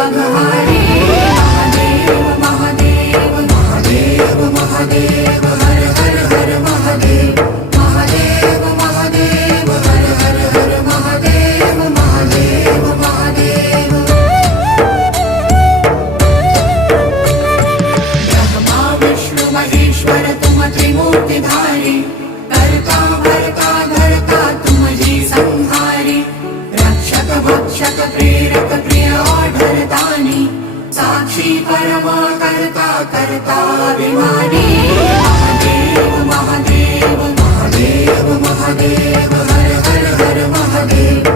अघहारी महादेव महादेव महादेव महादेव हर हर हर महादेव महादेव महादेव हर हर हर महादेव महादेव महादेव ब्रह्मा विष्णु महेश्वर तुम त्रिमूर्तिधारी करता भरता धरता तुम जी संहारी रक्षक भक्षक प्रेरक प्रिय आढरतानी साक्षी परमा करता करता अभिमानी महादेव महादेव महादेव महादेव हर हर हर महादेव